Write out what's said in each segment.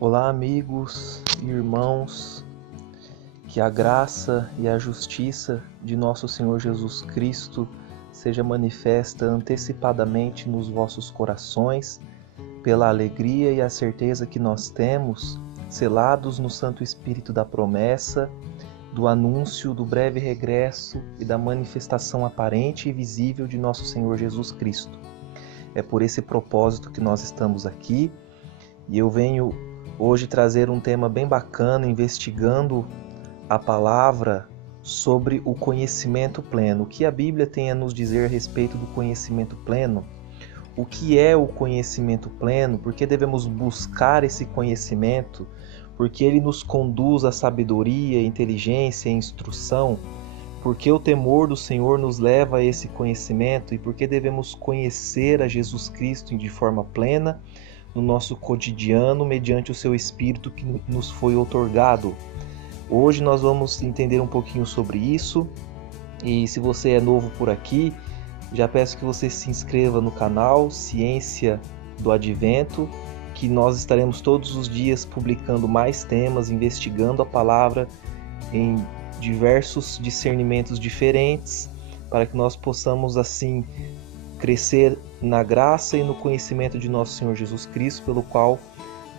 Olá, amigos e irmãos, que a graça e a justiça de nosso Senhor Jesus Cristo seja manifesta antecipadamente nos vossos corações, pela alegria e a certeza que nós temos, selados no Santo Espírito da promessa, do anúncio do breve regresso e da manifestação aparente e visível de nosso Senhor Jesus Cristo. É por esse propósito que nós estamos aqui, e eu venho hoje trazer um tema bem bacana, investigando a palavra sobre o conhecimento pleno. O que a Bíblia tem a nos dizer a respeito do conhecimento pleno? O que é o conhecimento pleno? Por que devemos buscar esse conhecimento? Porque ele nos conduz à sabedoria, inteligência e instrução? Porque o temor do Senhor nos leva a esse conhecimento? E por que devemos conhecer a Jesus Cristo de forma plena no nosso cotidiano, mediante o seu Espírito que nos foi outorgado? Hoje nós vamos entender um pouquinho sobre isso, e se você é novo por aqui, já peço que você se inscreva no canal Ciência do Advento, que nós estaremos todos os dias publicando mais temas, investigando a palavra em diversos discernimentos diferentes, para que nós possamos assim crescer na graça e no conhecimento de nosso Senhor Jesus Cristo, pelo qual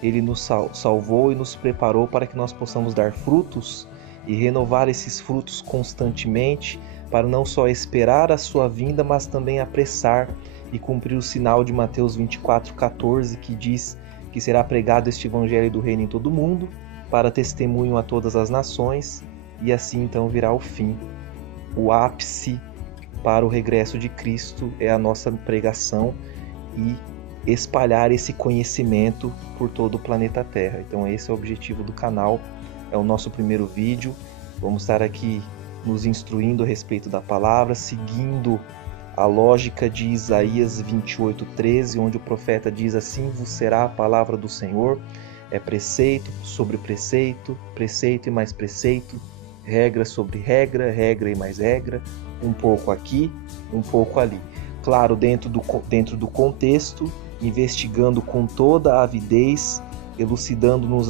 Ele nos salvou e nos preparou para que nós possamos dar frutos e renovar esses frutos constantemente, para não só esperar a sua vinda, mas também apressar e cumprir o sinal de Mateus 24:14, que diz que será pregado este Evangelho do Reino em todo o mundo, para testemunho a todas as nações, e assim então virá o fim. O ápice para o regresso de Cristo é a nossa pregação e espalhar esse conhecimento por todo o planeta Terra. Então esse é o objetivo do canal, é o nosso primeiro vídeo. Vamos estar aqui nos instruindo a respeito da palavra, seguindo a lógica de Isaías 28:13, onde o profeta diz: assim vos será a palavra do Senhor. É preceito sobre preceito, preceito e mais preceito, regra sobre regra, regra e mais regra, um pouco aqui, um pouco ali. Claro, dentro do contexto, investigando com toda a avidez, elucidando-nos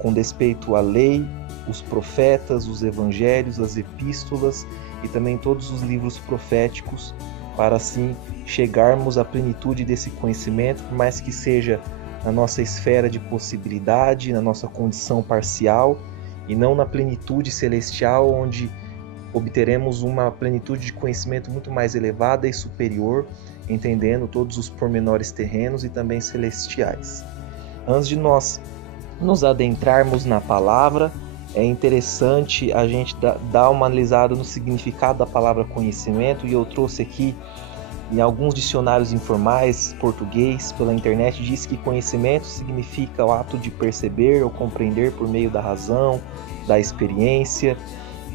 com respeito à lei, os profetas, os evangelhos, as epístolas e também todos os livros proféticos, para assim chegarmos à plenitude desse conhecimento, por mais que seja na nossa esfera de possibilidade, na nossa condição parcial, e não na plenitude celestial, onde obteremos uma plenitude de conhecimento muito mais elevada e superior, entendendo todos os pormenores terrenos e também celestiais. Antes de nós nos adentrarmos na palavra, é interessante a gente dar uma analisada no significado da palavra conhecimento, e eu trouxe aqui em alguns dicionários informais português pela internet, diz que conhecimento significa o ato de perceber ou compreender por meio da razão, da experiência,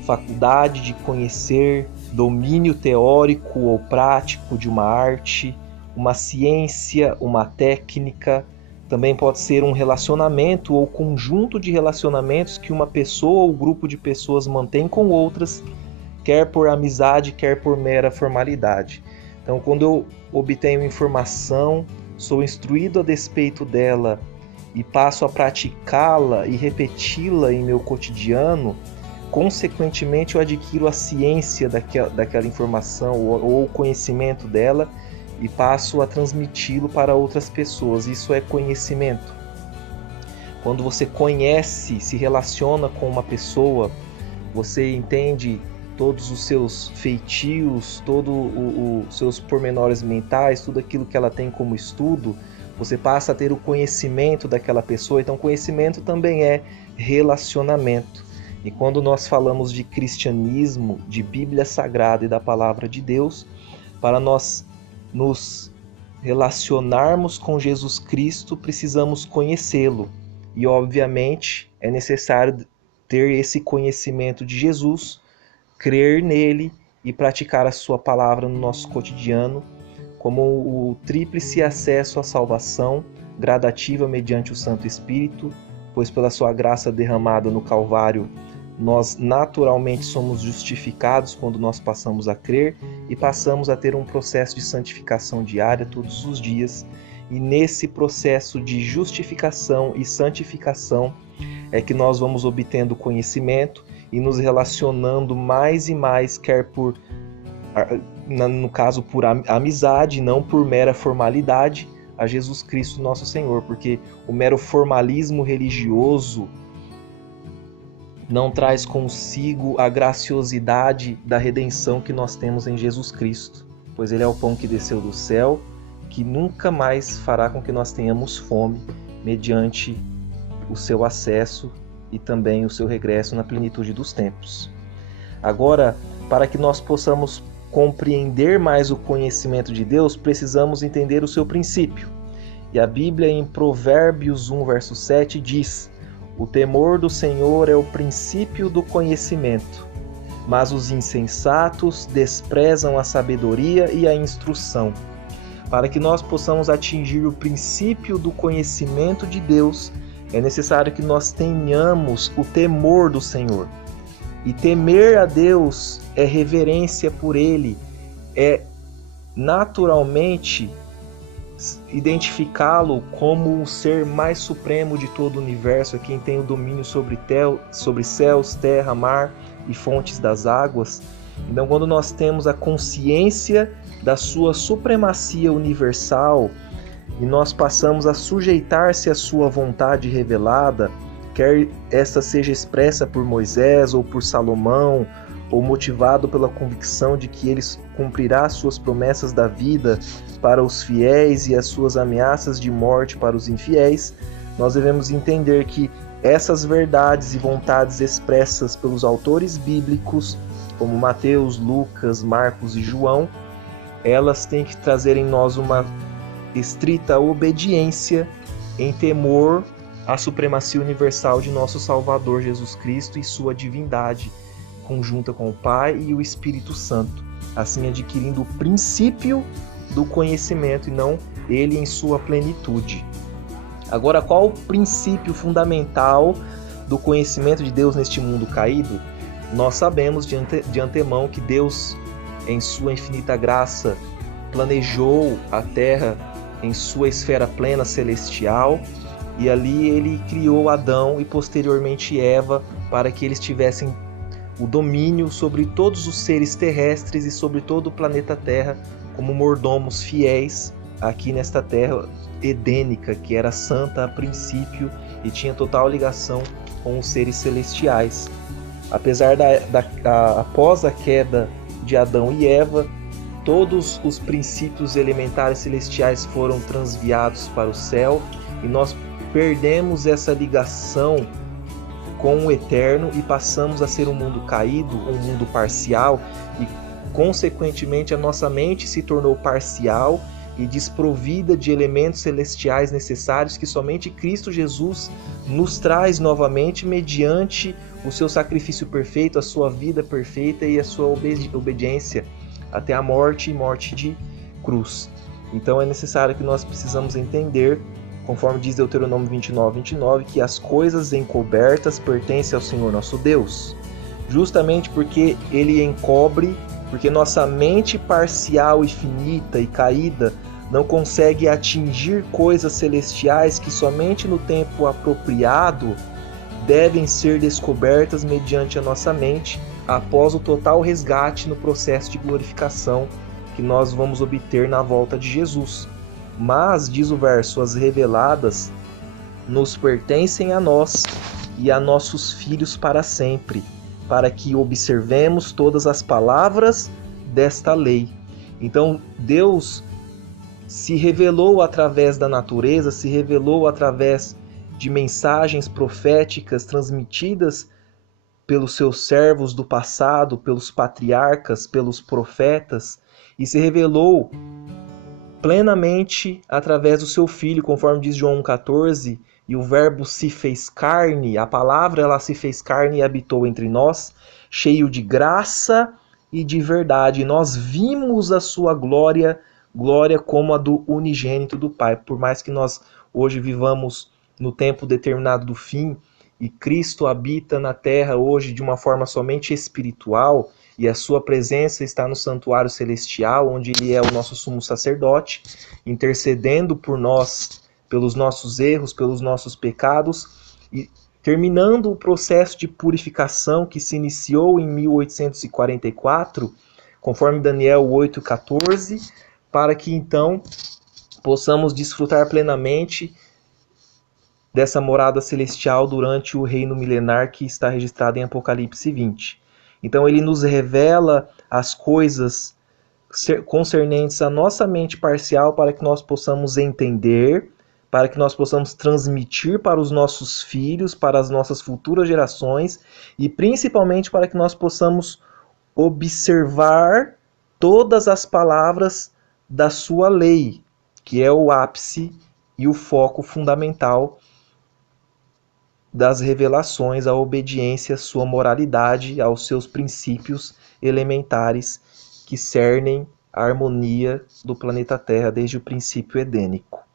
faculdade de conhecer, domínio teórico ou prático de uma arte, uma ciência, uma técnica. Também pode ser um relacionamento ou conjunto de relacionamentos que uma pessoa ou grupo de pessoas mantém com outras, quer por amizade, quer por mera formalidade. Então, quando eu obtenho informação, sou instruído a despeito dela e passo a praticá-la e repeti-la em meu cotidiano, consequentemente eu adquiro a ciência daquela informação ou o conhecimento dela e passo a transmiti-lo para outras pessoas. Isso é conhecimento. Quando você conhece, se relaciona com uma pessoa, você entende todos os seus feitios, todos os seus pormenores mentais, tudo aquilo que ela tem como estudo, você passa a ter o conhecimento daquela pessoa. Então conhecimento também é relacionamento. E quando nós falamos de cristianismo, de Bíblia Sagrada e da Palavra de Deus, para nós nos relacionarmos com Jesus Cristo, precisamos conhecê-lo. E, obviamente, é necessário ter esse conhecimento de Jesus, crer nele e praticar a sua palavra no nosso cotidiano, como o tríplice acesso à salvação, gradativa mediante o Santo Espírito, pois pela sua graça derramada no Calvário, nós naturalmente somos justificados quando nós passamos a crer e passamos a ter um processo de santificação diária todos os dias, e nesse processo de justificação e santificação é que nós vamos obtendo conhecimento e nos relacionando mais e mais, quer por, no caso, por amizade, não por mera formalidade, a Jesus Cristo nosso Senhor, porque o mero formalismo religioso não traz consigo a graciosidade da redenção que nós temos em Jesus Cristo, pois Ele é o pão que desceu do céu, que nunca mais fará com que nós tenhamos fome, mediante o seu acesso e também o seu regresso na plenitude dos tempos. Agora, para que nós possamos compreender mais o conhecimento de Deus, precisamos entender o seu princípio. E a Bíblia, em Provérbios 1, verso 7, diz: o temor do Senhor é o princípio do conhecimento, mas os insensatos desprezam a sabedoria e a instrução. Para que nós possamos atingir o princípio do conhecimento de Deus, é necessário que nós tenhamos o temor do Senhor. E temer a Deus é reverência por Ele, é naturalmente identificá-lo como o ser mais supremo de todo o universo, é quem tem o domínio sobre céus, terra, mar e fontes das águas. Então, quando nós temos a consciência da sua supremacia universal e nós passamos a sujeitar-se à sua vontade revelada, quer essa seja expressa por Moisés ou por Salomão, ou motivado pela convicção de que ele cumprirá as suas promessas da vida para os fiéis e as suas ameaças de morte para os infiéis, nós devemos entender que essas verdades e vontades expressas pelos autores bíblicos, como Mateus, Lucas, Marcos e João, elas têm que trazer em nós uma estrita obediência em temor à supremacia universal de nosso Salvador Jesus Cristo e sua divindade, conjunta com o Pai e o Espírito Santo, assim adquirindo o princípio do conhecimento e não ele em sua plenitude. Agora, qual o princípio fundamental do conhecimento de Deus neste mundo caído? Nós sabemos de antemão que Deus, em sua infinita graça, planejou a Terra em sua esfera plena celestial, e ali ele criou Adão e posteriormente Eva para que eles tivessem o domínio sobre todos os seres terrestres e sobre todo o planeta Terra como mordomos fiéis aqui nesta terra edênica, que era santa a princípio e tinha total ligação com os seres celestiais. Apesar após a queda de Adão e Eva, todos os princípios elementares celestiais foram transviados para o céu e nós perdemos essa ligação com o eterno e passamos a ser um mundo caído, um mundo parcial, e consequentemente a nossa mente se tornou parcial e desprovida de elementos celestiais necessários que somente Cristo Jesus nos traz novamente mediante o seu sacrifício perfeito, a sua vida perfeita e a sua obediência até a morte e morte de cruz. Então é necessário que nós precisamos entender, conforme diz Deuteronômio 29, que as coisas encobertas pertencem ao Senhor nosso Deus, justamente porque Ele encobre, porque nossa mente parcial e finita e caída não consegue atingir coisas celestiais que somente no tempo apropriado devem ser descobertas mediante a nossa mente após o total resgate no processo de glorificação que nós vamos obter na volta de Jesus. Mas, diz o verso, as reveladas nos pertencem a nós e a nossos filhos para sempre, para que observemos todas as palavras desta lei. Então, Deus se revelou através da natureza, se revelou através de mensagens proféticas transmitidas pelos seus servos do passado, pelos patriarcas, pelos profetas, e se revelou plenamente através do seu Filho, conforme diz João 1,14, e o verbo se fez carne, a palavra ela se fez carne e habitou entre nós, cheio de graça e de verdade. E nós vimos a sua glória, glória como a do unigênito do Pai. Por mais que nós hoje vivamos no tempo determinado do fim, e Cristo habita na terra hoje de uma forma somente espiritual, e a sua presença está no santuário celestial, onde ele é o nosso sumo sacerdote, intercedendo por nós, pelos nossos erros, pelos nossos pecados, e terminando o processo de purificação que se iniciou em 1844, conforme Daniel 8,14, para que então possamos desfrutar plenamente dessa morada celestial durante o reino milenar que está registrado em Apocalipse 20. Então ele nos revela as coisas concernentes à nossa mente parcial para que nós possamos entender, para que nós possamos transmitir para os nossos filhos, para as nossas futuras gerações e principalmente para que nós possamos observar todas as palavras da sua lei, que é o ápice e o foco fundamental das revelações, a obediência, a sua moralidade, aos seus princípios elementares que cernem a harmonia do planeta Terra desde o princípio edênico.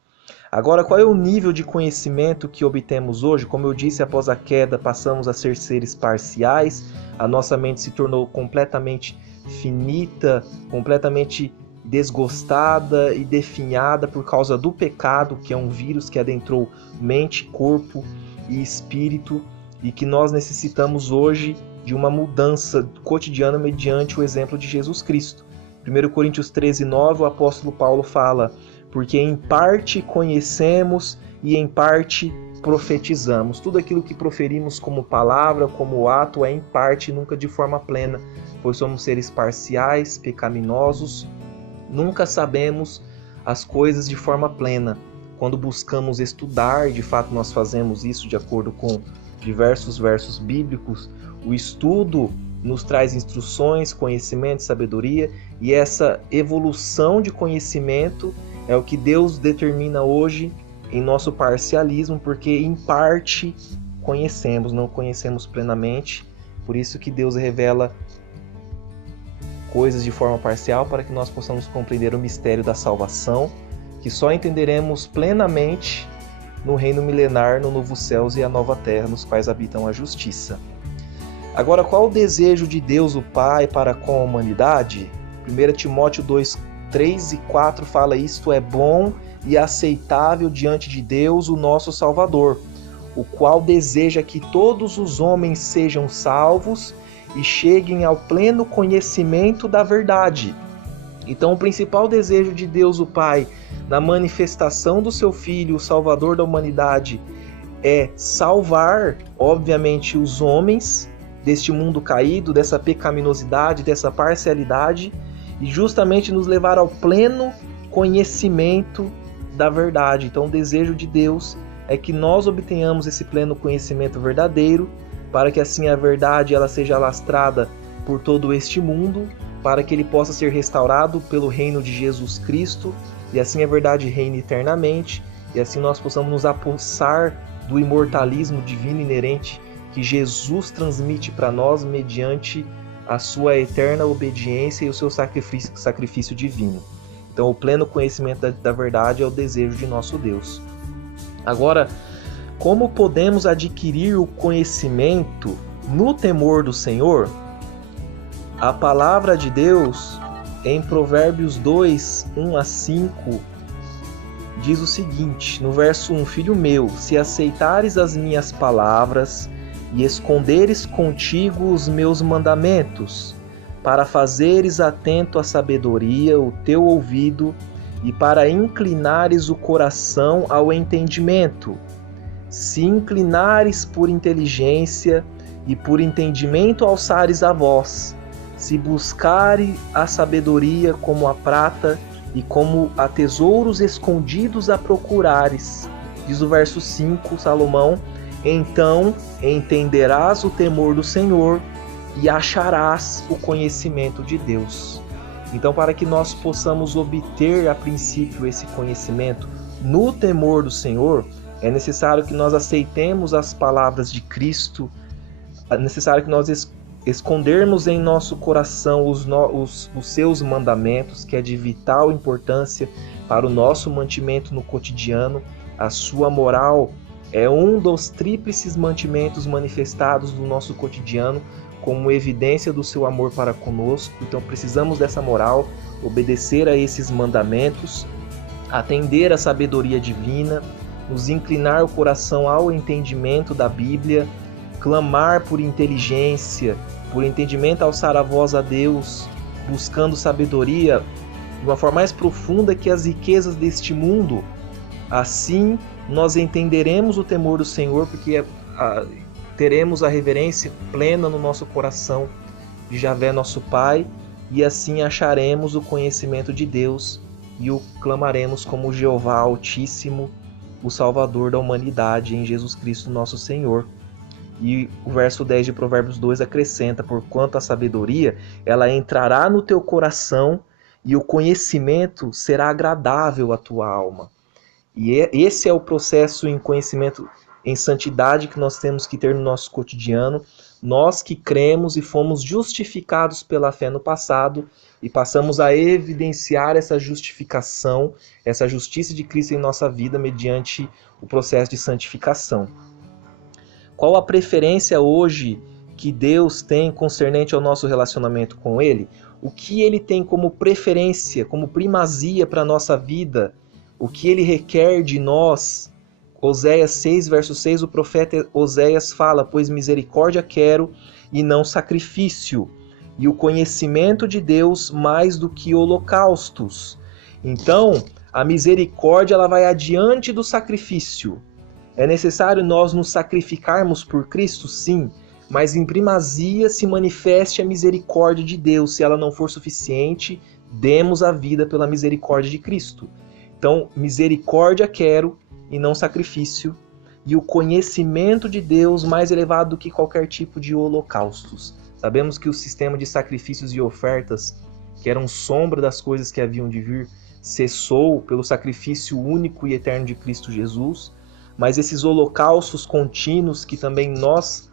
Agora, qual é o nível de conhecimento que obtemos hoje? Como eu disse, após a queda passamos a ser seres parciais, a nossa mente se tornou completamente finita, completamente desgostada e definhada por causa do pecado, que é um vírus que adentrou mente, corpo e espírito, e que nós necessitamos hoje de uma mudança cotidiana mediante o exemplo de Jesus Cristo. 1 Coríntios 13:9, o apóstolo Paulo fala: porque em parte conhecemos e em parte profetizamos. Tudo aquilo que proferimos como palavra, como ato, é em parte, nunca de forma plena, pois somos seres parciais, pecaminosos, nunca sabemos as coisas de forma plena. Quando buscamos estudar, e de fato nós fazemos isso de acordo com diversos versos bíblicos, o estudo nos traz instruções, conhecimento, sabedoria, e essa evolução de conhecimento é o que Deus determina hoje em nosso parcialismo, porque em parte conhecemos, não conhecemos plenamente. Por isso que Deus revela coisas de forma parcial para que nós possamos compreender o mistério da salvação, que só entenderemos plenamente no reino milenar, no novo céus e a nova terra, nos quais habitam a justiça. Agora, qual o desejo de Deus, o Pai, para com a humanidade? 1 Timóteo 2, 3 e 4 fala: isto é bom e aceitável diante de Deus, o nosso Salvador, o qual deseja que todos os homens sejam salvos e cheguem ao pleno conhecimento da verdade. Então, o principal desejo de Deus, o Pai, na manifestação do seu Filho, o Salvador da humanidade, é salvar, obviamente, os homens deste mundo caído, dessa pecaminosidade, dessa parcialidade, e justamente nos levar ao pleno conhecimento da verdade. Então, o desejo de Deus é que nós obtenhamos esse pleno conhecimento verdadeiro, para que assim a verdade ela seja alastrada por todo este mundo, para que ele possa ser restaurado pelo reino de Jesus Cristo, e assim a verdade reine eternamente, e assim nós possamos nos apossar do imortalismo divino inerente que Jesus transmite para nós mediante a sua eterna obediência e o seu sacrifício divino. Então, o pleno conhecimento da verdade é o desejo de nosso Deus. Agora, como podemos adquirir o conhecimento no temor do Senhor? A palavra de Deus, em Provérbios 2, 1 a 5, diz o seguinte, no verso 1: Filho meu, se aceitares as minhas palavras e esconderes contigo os meus mandamentos, para fazeres atento à sabedoria o teu ouvido e para inclinares o coração ao entendimento, se inclinares por inteligência e por entendimento alçares a voz, se buscares a sabedoria como a prata e como a tesouros escondidos a procurares. Diz o verso 5, Salomão: então entenderás o temor do Senhor e acharás o conhecimento de Deus. Então, para que nós possamos obter a princípio esse conhecimento no temor do Senhor, é necessário que nós aceitemos as palavras de Cristo, é necessário que nós escondermos em nosso coração os seus mandamentos, que é de vital importância para o nosso mantimento no cotidiano. A sua moral é um dos tríplices mantimentos manifestados no nosso cotidiano, como evidência do seu amor para conosco. Então precisamos dessa moral, obedecer a esses mandamentos, atender à sabedoria divina, nos inclinar o coração ao entendimento da Bíblia, clamar por inteligência, por entendimento, alçar a voz a Deus, buscando sabedoria de uma forma mais profunda que as riquezas deste mundo. Assim nós entenderemos o temor do Senhor, porque teremos a reverência plena no nosso coração de Javé, nosso Pai, e assim acharemos o conhecimento de Deus e o clamaremos como Jeová Altíssimo, o Salvador da humanidade, em Jesus Cristo nosso Senhor. E o verso 10 de Provérbios 2 acrescenta: porquanto a sabedoria, ela entrará no teu coração e o conhecimento será agradável à tua alma. E esse é o processo em conhecimento, em santidade, que nós temos que ter no nosso cotidiano. Nós que cremos e fomos justificados pela fé no passado e passamos a evidenciar essa justificação, essa justiça de Cristo em nossa vida mediante o processo de santificação. Qual a preferência hoje que Deus tem concernente ao nosso relacionamento com Ele? O que Ele tem como preferência, como primazia para a nossa vida? O que Ele requer de nós? Oséias 6, verso 6, o profeta Oséias fala: pois misericórdia quero e não sacrifício, e o conhecimento de Deus mais do que holocaustos. Então, a misericórdia ela vai adiante do sacrifício. É necessário nós nos sacrificarmos por Cristo? Sim, mas em primazia se manifeste a misericórdia de Deus. Se ela não for suficiente, demos a vida pela misericórdia de Cristo. Então, misericórdia quero e não sacrifício, e o conhecimento de Deus mais elevado do que qualquer tipo de holocaustos. Sabemos que o sistema de sacrifícios e ofertas, que eram sombra das coisas que haviam de vir, cessou pelo sacrifício único e eterno de Cristo Jesus, mas esses holocaustos contínuos que também nós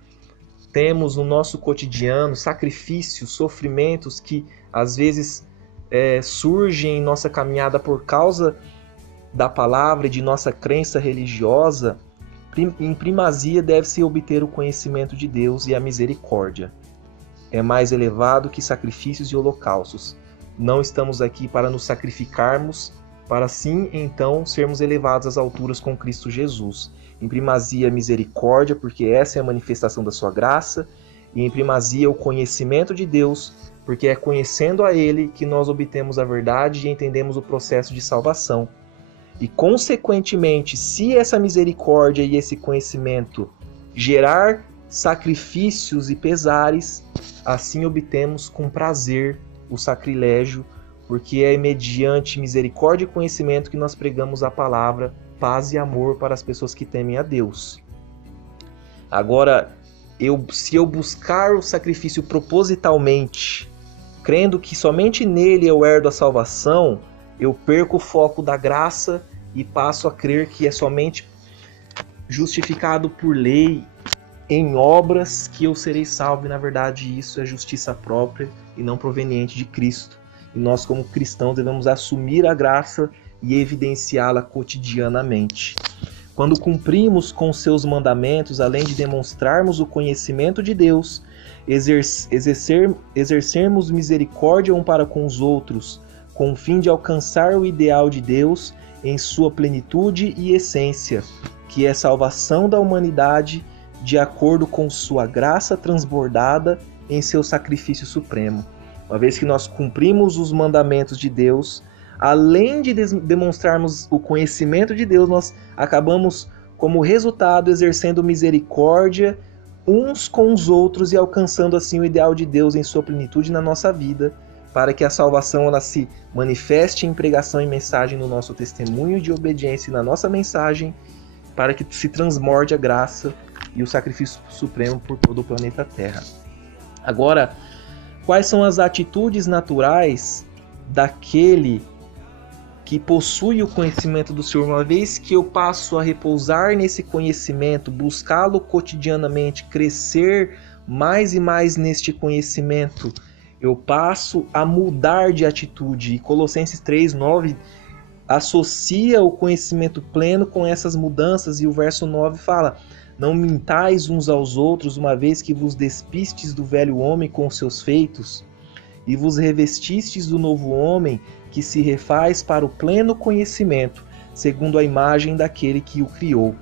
temos no nosso cotidiano, sacrifícios, sofrimentos que às vezes surgem em nossa caminhada por causa da palavra e de nossa crença religiosa, em primazia deve-se obter o conhecimento de Deus e a misericórdia. É mais elevado que sacrifícios e holocaustos. Não estamos aqui para nos sacrificarmos, para assim, então, sermos elevados às alturas com Cristo Jesus. Em primazia, a misericórdia, porque essa é a manifestação da sua graça, e em primazia, o conhecimento de Deus, porque é conhecendo a Ele que nós obtemos a verdade e entendemos o processo de salvação. E, consequentemente, se essa misericórdia e esse conhecimento gerar sacrifícios e pesares, assim obtemos com prazer o sacrilégio, porque é mediante misericórdia e conhecimento que nós pregamos a palavra, paz e amor para as pessoas que temem a Deus. Agora, se eu buscar o sacrifício propositalmente, crendo que somente nele eu herdo a salvação, eu perco o foco da graça e passo a crer que é somente justificado por lei, em obras, que eu serei salvo. E na verdade isso é justiça própria e não proveniente de Cristo. E nós, como cristãos, devemos assumir a graça e evidenciá-la cotidianamente. Quando cumprimos com seus mandamentos, além de demonstrarmos o conhecimento de Deus, exercermos misericórdia um para com os outros, com o fim de alcançar o ideal de Deus em sua plenitude e essência, que é salvação da humanidade de acordo com sua graça transbordada em seu sacrifício supremo. Uma vez que nós cumprimos os mandamentos de Deus, além de demonstrarmos o conhecimento de Deus, nós acabamos, como resultado, exercendo misericórdia uns com os outros e alcançando assim o ideal de Deus em sua plenitude na nossa vida, para que a salvação ela se manifeste em pregação e mensagem no nosso testemunho de obediência e na nossa mensagem, para que se transborde a graça e o sacrifício supremo por todo o planeta Terra. Agora, quais são as atitudes naturais daquele que possui o conhecimento do Senhor? Uma vez que eu passo a repousar nesse conhecimento, buscá-lo cotidianamente, crescer mais e mais neste conhecimento, eu passo a mudar de atitude. E Colossenses 3:9 associa o conhecimento pleno com essas mudanças, e o verso 9 fala: Não mintais uns aos outros, uma vez que vos despistes do velho homem com os seus feitos, e vos revestistes do novo homem, que se refaz para o pleno conhecimento, segundo a imagem daquele que o criou.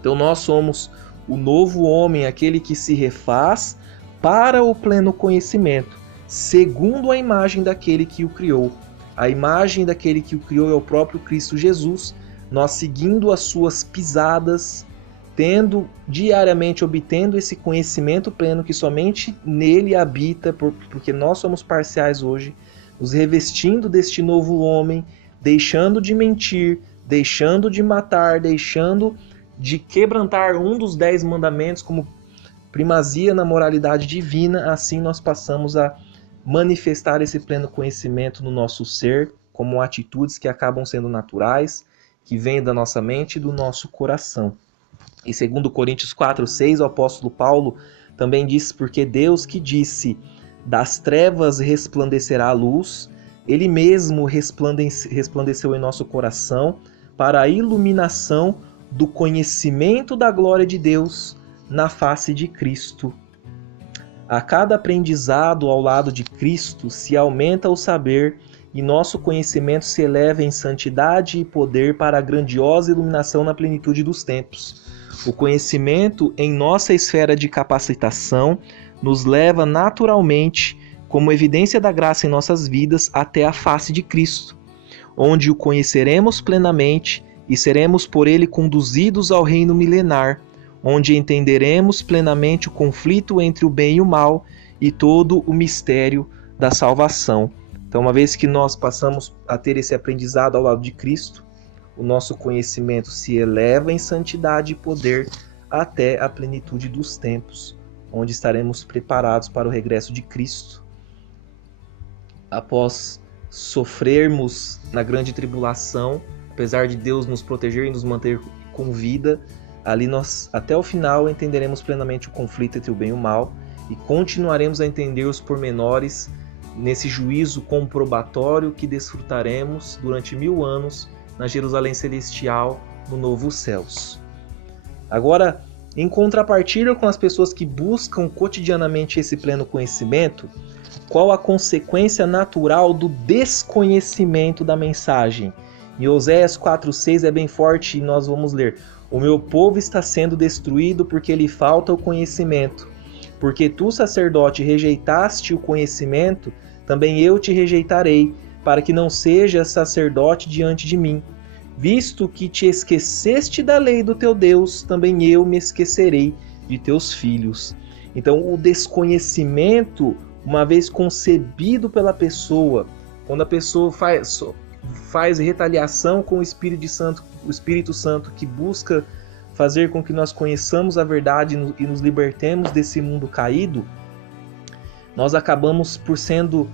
Então nós somos o novo homem, aquele que se refaz para o pleno conhecimento, segundo a imagem daquele que o criou. A imagem daquele que o criou é o próprio Cristo Jesus. Nós seguindo as suas pisadas, diariamente obtendo esse conhecimento pleno que somente nele habita, porque nós somos parciais hoje, nos revestindo deste novo homem, deixando de mentir, deixando de matar, deixando de quebrantar um dos 10 mandamentos como primazia na moralidade divina. Assim nós passamos a manifestar esse pleno conhecimento no nosso ser, como atitudes que acabam sendo naturais, que vêm da nossa mente e do nosso coração. Em 2 Coríntios 4:6, o apóstolo Paulo também diz: porque Deus que disse, das trevas resplandecerá a luz, ele mesmo resplandeceu em nosso coração para a iluminação do conhecimento da glória de Deus na face de Cristo. A cada aprendizado ao lado de Cristo se aumenta o saber e nosso conhecimento se eleva em santidade e poder para a grandiosa iluminação na plenitude dos tempos. O conhecimento em nossa esfera de capacitação nos leva naturalmente, como evidência da graça em nossas vidas, até a face de Cristo, onde o conheceremos plenamente e seremos por ele conduzidos ao reino milenar, onde entenderemos plenamente o conflito entre o bem e o mal e todo o mistério da salvação. Então, uma vez que nós passamos a ter esse aprendizado ao lado de Cristo, o nosso conhecimento se eleva em santidade e poder até a plenitude dos tempos, onde estaremos preparados para o regresso de Cristo. Após sofrermos na grande tribulação, apesar de Deus nos proteger e nos manter com vida, ali nós, até o final, entenderemos plenamente o conflito entre o bem e o mal e continuaremos a entender os pormenores nesse juízo comprobatório que desfrutaremos durante 1000 anos na Jerusalém Celestial, no Novo Céus. Agora, em contrapartida com as pessoas que buscam cotidianamente esse pleno conhecimento, qual a consequência natural do desconhecimento da mensagem? Em Oséias 4:6 é bem forte e nós vamos ler: o meu povo está sendo destruído porque lhe falta o conhecimento. Porque tu, sacerdote, rejeitaste o conhecimento, também eu te rejeitarei, para que não sejas sacerdote diante de mim. Visto que te esqueceste da lei do teu Deus, também eu me esquecerei de teus filhos. Então, o desconhecimento, uma vez concebido pela pessoa, quando a pessoa faz retaliação com o Espírito Santo que busca fazer com que nós conheçamos a verdade e nos libertemos desse mundo caído, nós acabamos por sendo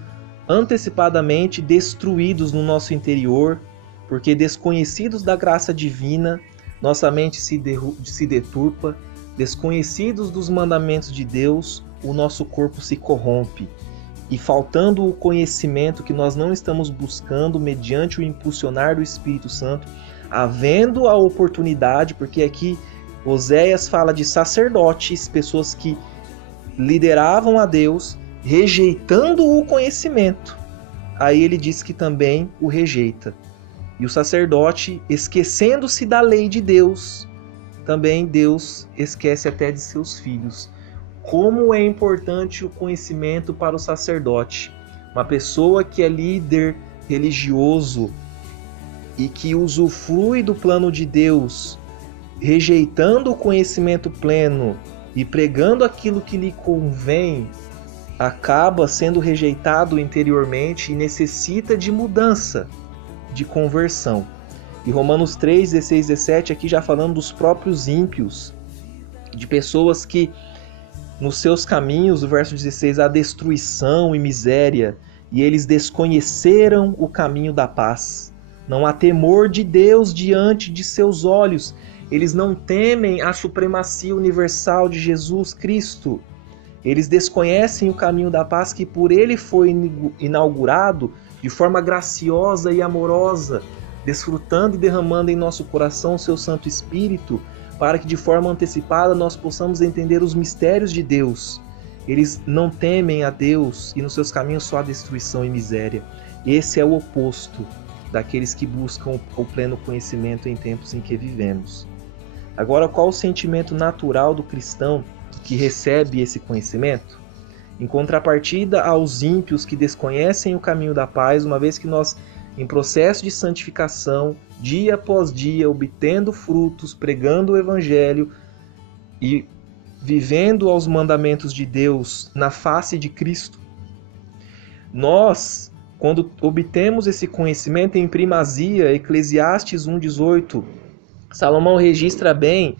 antecipadamente destruídos no nosso interior, porque desconhecidos da graça divina, nossa mente se deturpa, desconhecidos dos mandamentos de Deus, o nosso corpo se corrompe. E faltando o conhecimento que nós não estamos buscando mediante o impulsionar do Espírito Santo, havendo a oportunidade, porque aqui Oséias fala de sacerdotes, pessoas que lideravam a Deus, rejeitando o conhecimento. Aí ele diz que também o rejeita. E o sacerdote, esquecendo-se da lei de Deus, também Deus esquece até de seus filhos. Como é importante o conhecimento para o sacerdote. Uma pessoa que é líder religioso e que usufrui do plano de Deus, rejeitando o conhecimento pleno e pregando aquilo que lhe convém, acaba sendo rejeitado interiormente e necessita de mudança, de conversão. E Romanos 3, 16, 17, aqui já falando dos próprios ímpios, de pessoas que nos seus caminhos, o verso 16, há destruição e miséria, e eles desconheceram o caminho da paz. Não há temor de Deus diante de seus olhos. Eles não temem a supremacia universal de Jesus Cristo. Eles desconhecem o caminho da paz que por ele foi inaugurado de forma graciosa e amorosa, desfrutando e derramando em nosso coração o seu Santo Espírito, para que de forma antecipada nós possamos entender os mistérios de Deus. Eles não temem a Deus e nos seus caminhos só há destruição e miséria. Esse é o oposto daqueles que buscam o pleno conhecimento em tempos em que vivemos. Agora, qual o sentimento natural do cristão que recebe esse conhecimento? Em contrapartida aos ímpios que desconhecem o caminho da paz, uma vez que nós, em processo de santificação, dia após dia, obtendo frutos, pregando o Evangelho e vivendo aos mandamentos de Deus na face de Cristo, nós, quando obtemos esse conhecimento em primazia, Eclesiastes 1,18, Salomão registra bem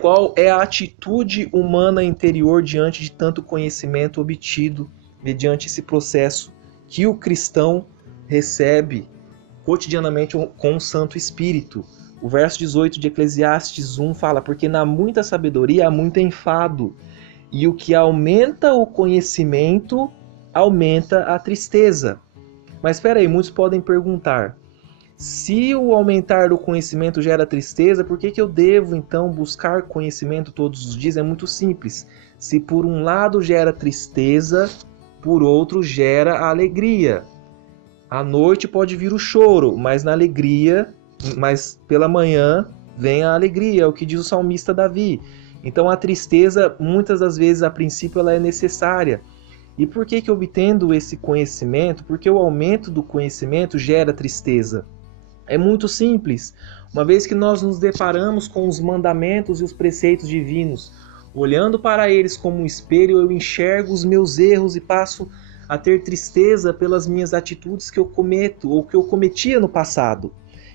qual é a atitude humana interior diante de tanto conhecimento obtido mediante esse processo que o cristão recebe cotidianamente com o Santo Espírito. O verso 18 de Eclesiastes 1 fala: porque na muita sabedoria há muito enfado, e o que aumenta o conhecimento aumenta a tristeza. Mas espera aí, muitos podem perguntar: se o aumentar do conhecimento gera tristeza, por que eu devo então buscar conhecimento todos os dias? É muito simples. Se por um lado gera tristeza, por outro gera alegria. À noite pode vir o choro, mas pela manhã vem a alegria, é o que diz o salmista Davi. Então a tristeza, muitas das vezes, a princípio, ela é necessária. E por que obtendo esse conhecimento, porque o aumento do conhecimento gera tristeza? É muito simples. Uma vez que nós nos deparamos com os mandamentos e os preceitos divinos, olhando para eles como um espelho, eu enxergo os meus erros e passo a ter tristeza pelas minhas atitudes que eu cometo ou que eu cometia no passado.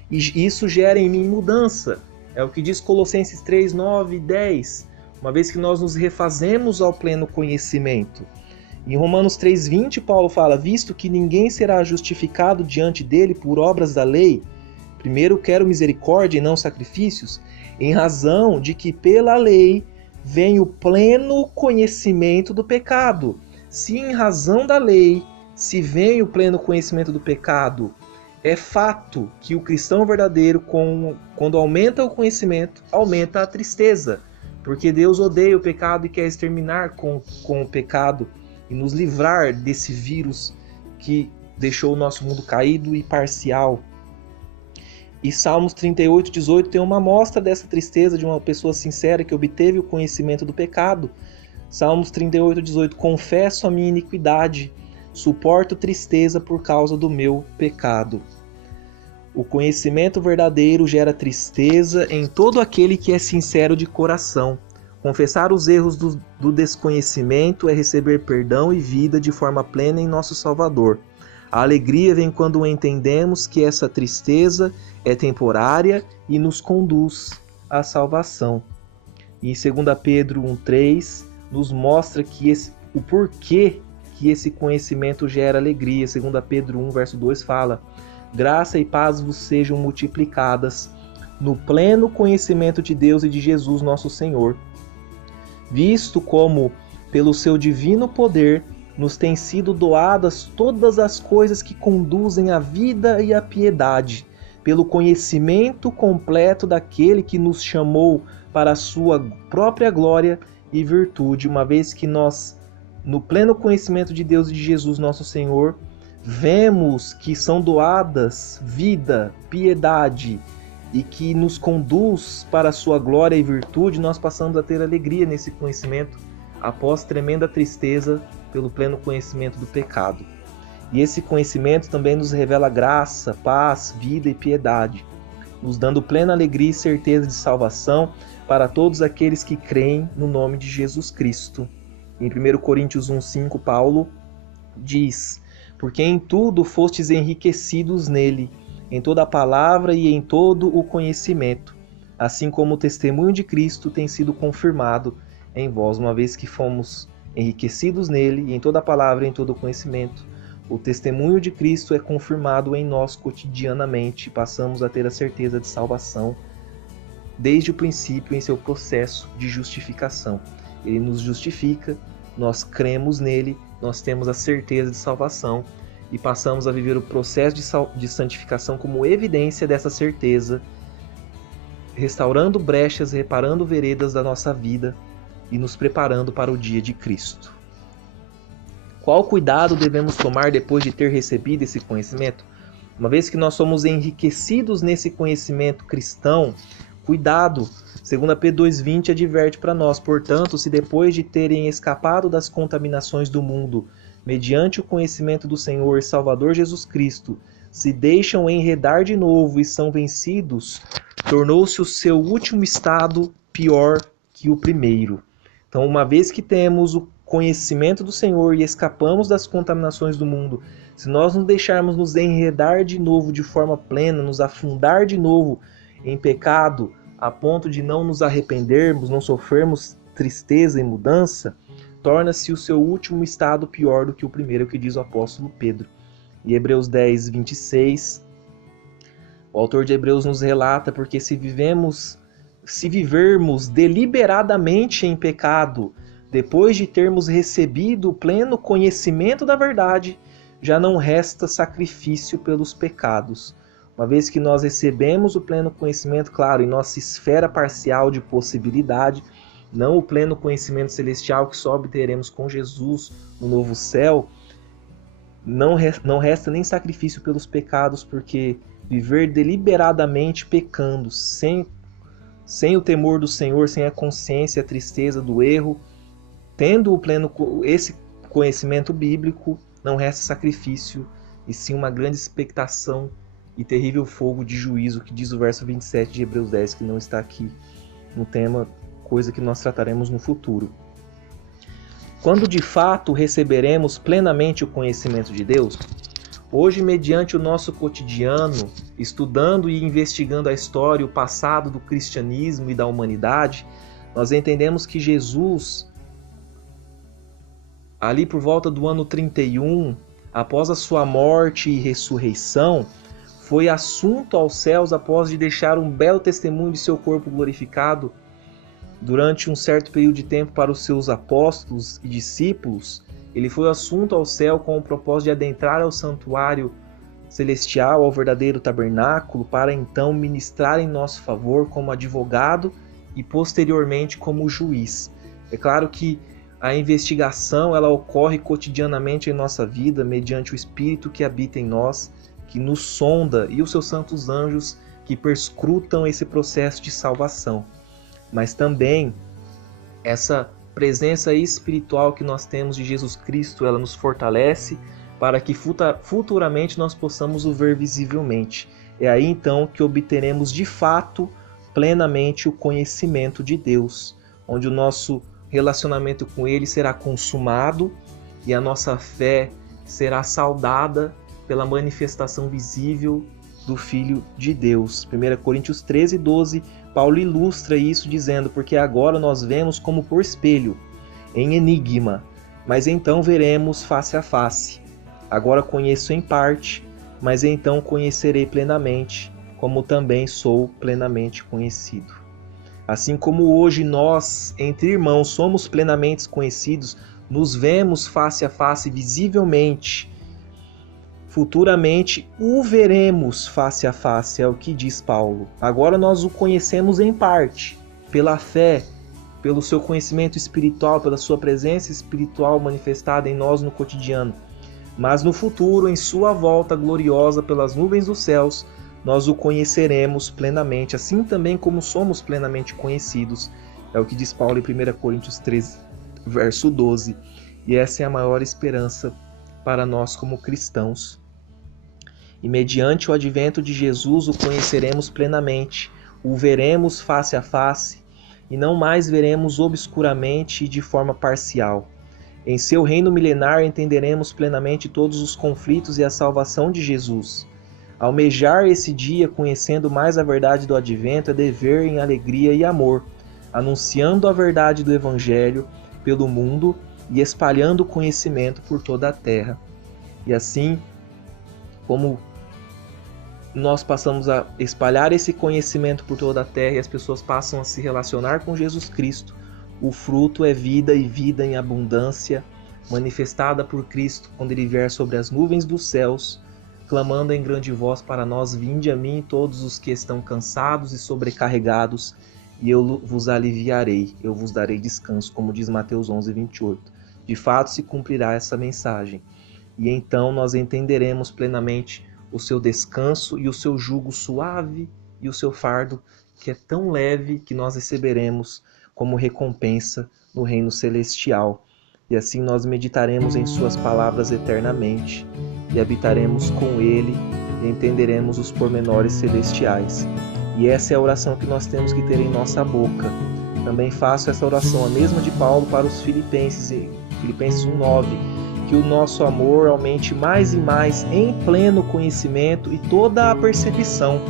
E isso gera em mim mudança. É o que diz Colossenses 3, 9 e 10. Uma vez que nós nos refazemos ao pleno conhecimento. Em Romanos 3,20, Paulo fala: visto que ninguém será justificado diante dele por obras da lei, primeiro quero misericórdia e não sacrifícios, em razão de que pela lei vem o pleno conhecimento do pecado. Se em razão da lei se vem o pleno conhecimento do pecado, é fato que o cristão verdadeiro, quando aumenta o conhecimento, aumenta a tristeza, porque Deus odeia o pecado e quer exterminar com o pecado e nos livrar desse vírus que deixou o nosso mundo caído e parcial. E Salmos 38, 18 tem uma amostra dessa tristeza de uma pessoa sincera que obteve o conhecimento do pecado. Salmos 38, 18: confesso a minha iniquidade, suporto tristeza por causa do meu pecado. O conhecimento verdadeiro gera tristeza em todo aquele que é sincero de coração. Confessar os erros do desconhecimento é receber perdão e vida de forma plena em nosso Salvador. A alegria vem quando entendemos que essa tristeza é temporária e nos conduz à salvação. E em 2 Pedro 1,3 nos mostra o porquê que esse conhecimento gera alegria. 2 Pedro 1, verso 2 fala: graça e paz vos sejam multiplicadas no pleno conhecimento de Deus e de Jesus nosso Senhor, visto como, pelo seu divino poder, nos têm sido doadas todas as coisas que conduzem à vida e à piedade, pelo conhecimento completo daquele que nos chamou para a sua própria glória e virtude, uma vez que nós, no pleno conhecimento de Deus e de Jesus nosso Senhor, vemos que são doadas vida, piedade e que nos conduz para a sua glória e virtude, nós passamos a ter alegria nesse conhecimento após tremenda tristeza pelo pleno conhecimento do pecado. E esse conhecimento também nos revela graça, paz, vida e piedade, nos dando plena alegria e certeza de salvação para todos aqueles que creem no nome de Jesus Cristo. Em 1 Coríntios 1,5, Paulo diz: porque em tudo fostes enriquecidos nele, em toda a palavra e em todo o conhecimento, assim como o testemunho de Cristo tem sido confirmado em vós, uma vez que fomos enriquecidos nele, e em toda a palavra e em todo o conhecimento, o testemunho de Cristo é confirmado em nós cotidianamente, passamos a ter a certeza de salvação desde o princípio em seu processo de justificação. Ele nos justifica, nós cremos nele, nós temos a certeza de salvação e passamos a viver o processo de santificação como evidência dessa certeza, restaurando brechas, reparando veredas da nossa vida e nos preparando para o dia de Cristo. Qual cuidado devemos tomar depois de ter recebido esse conhecimento? Uma vez que nós somos enriquecidos nesse conhecimento cristão, cuidado! 2 Pedro 2,20 adverte para nós: portanto, se depois de terem escapado das contaminações do mundo, mediante o conhecimento do Senhor e Salvador Jesus Cristo, se deixam enredar de novo e são vencidos, tornou-se o seu último estado pior que o primeiro. Então, uma vez que temos o conhecimento do Senhor e escapamos das contaminações do mundo, se nós nos deixarmos nos enredar de novo de forma plena, nos afundar de novo em pecado, a ponto de não nos arrependermos, não sofrermos tristeza e mudança, torna-se o seu último estado pior do que o primeiro, que diz o apóstolo Pedro. Em Hebreus 10, 26, o autor de Hebreus nos relata: porque se vivermos deliberadamente em pecado, depois de termos recebido o pleno conhecimento da verdade, já não resta sacrifício pelos pecados. Uma vez que nós recebemos o pleno conhecimento, claro, em nossa esfera parcial de possibilidade, não o pleno conhecimento celestial que só obteremos com Jesus no novo céu, não resta nem sacrifício pelos pecados, porque viver deliberadamente pecando, sem o temor do Senhor, sem a consciência, a tristeza do erro, tendo esse conhecimento bíblico, não resta sacrifício, e sim uma grande expectação e terrível fogo de juízo, que diz o verso 27 de Hebreus 10, que não está aqui no tema, coisa que nós trataremos no futuro. Quando de fato receberemos plenamente o conhecimento de Deus? Hoje, mediante o nosso cotidiano, estudando e investigando a história, o passado do cristianismo e da humanidade, nós entendemos que Jesus, ali por volta do ano 31, após a sua morte e ressurreição, foi assunto aos céus após de deixar um belo testemunho de seu corpo glorificado durante um certo período de tempo para os seus apóstolos e discípulos. Ele foi assunto ao céu com o propósito de adentrar ao santuário celestial, ao verdadeiro tabernáculo, para então ministrar em nosso favor como advogado e posteriormente como juiz. É claro que a investigação ela ocorre cotidianamente em nossa vida mediante o Espírito que habita em nós, que nos sonda, e os seus santos anjos que perscrutam esse processo de salvação. Mas também essa presença espiritual que nós temos de Jesus Cristo, ela nos fortalece para que futuramente nós possamos o ver visivelmente. É aí então que obteremos de fato, plenamente, o conhecimento de Deus, onde o nosso relacionamento com Ele será consumado e a nossa fé será saudada pela manifestação visível do Filho de Deus. 1 Coríntios 13, 12, Paulo ilustra isso dizendo: porque agora nós vemos como por espelho, em enigma, mas então veremos face a face. Agora conheço em parte, mas então conhecerei plenamente, como também sou plenamente conhecido. Assim como hoje nós, entre irmãos, somos plenamente conhecidos, nos vemos face a face visivelmente, futuramente o veremos face a face, é o que diz Paulo. Agora nós o conhecemos em parte, pela fé, pelo seu conhecimento espiritual, pela sua presença espiritual manifestada em nós no cotidiano. Mas no futuro, em sua volta gloriosa pelas nuvens dos céus, nós o conheceremos plenamente, assim também como somos plenamente conhecidos. É o que diz Paulo em 1 Coríntios 13, verso 12. E essa é a maior esperança para nós como cristãos. E mediante o advento de Jesus o conheceremos plenamente, o veremos face a face, e não mais veremos obscuramente e de forma parcial. Em seu reino milenar entenderemos plenamente todos os conflitos e a salvação de Jesus. Almejar esse dia, conhecendo mais a verdade do advento, é dever em alegria e amor, anunciando a verdade do Evangelho pelo mundo e espalhando o conhecimento por toda a terra. E assim, como nós passamos a espalhar esse conhecimento por toda a terra e as pessoas passam a se relacionar com Jesus Cristo, o fruto é vida e vida em abundância, manifestada por Cristo quando Ele vier sobre as nuvens dos céus, clamando em grande voz para nós: vinde a mim todos os que estão cansados e sobrecarregados, e eu vos aliviarei, eu vos darei descanso, como diz Mateus 11:28. De fato se cumprirá essa mensagem, e então nós entenderemos plenamente o seu descanso e o seu jugo suave e o seu fardo, que é tão leve, que nós receberemos como recompensa no reino celestial. E assim nós meditaremos em suas palavras eternamente e habitaremos com ele e entenderemos os pormenores celestiais. E essa é a oração que nós temos que ter em nossa boca. Também faço essa oração, a mesma de Paulo, para os Filipenses, em Filipenses 1:9, que o nosso amor aumente mais e mais em pleno conhecimento e toda a percepção,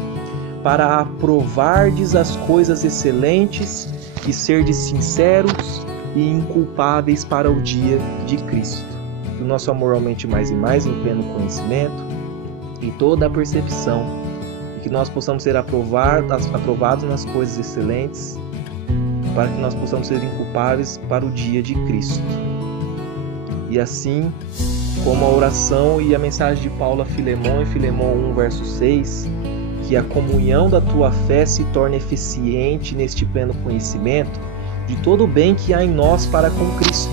para aprovardes as coisas excelentes e serdes sinceros e inculpáveis para o dia de Cristo. Que o nosso amor aumente mais e mais em pleno conhecimento e toda a percepção, e que nós possamos ser aprovados nas coisas excelentes, para que nós possamos ser inculpáveis para o dia de Cristo. E assim como a oração e a mensagem de Paulo a Filemon, em Filemon 1:6, que a comunhão da tua fé se torne eficiente neste pleno conhecimento de todo o bem que há em nós para com Cristo.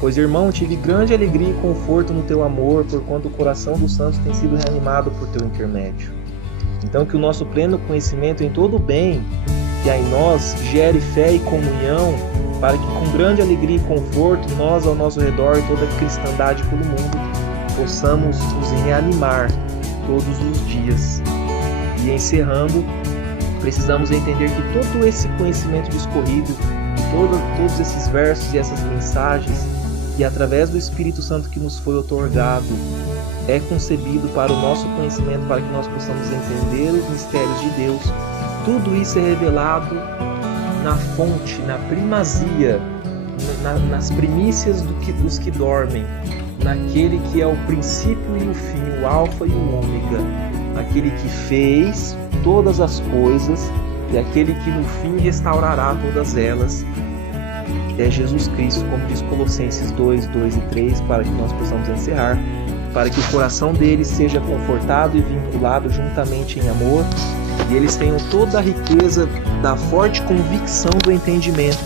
Pois, irmão, tive grande alegria e conforto no teu amor, porquanto o coração dos santos tem sido reanimado por teu intermédio. Então, que o nosso pleno conhecimento em todo o bem que há em nós gere fé e comunhão, para que com grande alegria e conforto, nós ao nosso redor e toda a cristandade pelo mundo, possamos nos reanimar todos os dias. E encerrando, precisamos entender que todo esse conhecimento discorrido, todos esses versos e essas mensagens, que através do Espírito Santo que nos foi otorgado, é concebido para o nosso conhecimento, para que nós possamos entender os mistérios de Deus. Tudo isso é revelado na fonte, na primazia, nas primícias dos que dormem, naquele que é o princípio e o fim, o alfa e o ômega, aquele que fez todas as coisas e aquele que no fim restaurará todas elas. É Jesus Cristo, como diz Colossenses 2:2 e 3, para que nós possamos encerrar, para que o coração deles seja confortado e vinculado juntamente em amor, e eles tenham toda a riqueza da forte convicção do entendimento,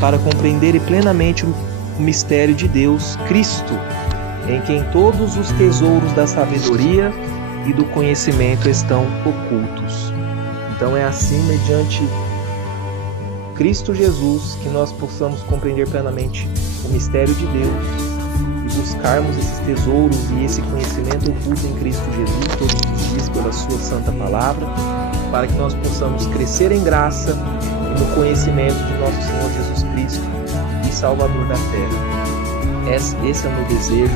para compreenderem plenamente o mistério de Deus, Cristo, em quem todos os tesouros da sabedoria e do conhecimento estão ocultos. Então é assim, mediante Cristo Jesus, que nós possamos compreender plenamente o mistério de Deus e buscarmos esses tesouros e esse conhecimento oculto em Cristo Jesus todos os dias pela sua santa palavra, para que nós possamos crescer em graça e no conhecimento de nosso Senhor Jesus Cristo e Salvador da terra. Esse é o meu desejo,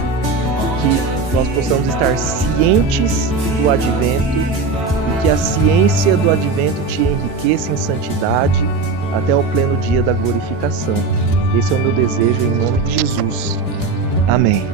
que nós possamos estar cientes do advento e que a ciência do advento te enriqueça em santidade até o pleno dia da glorificação. Esse é o meu desejo em nome de Jesus. Amém.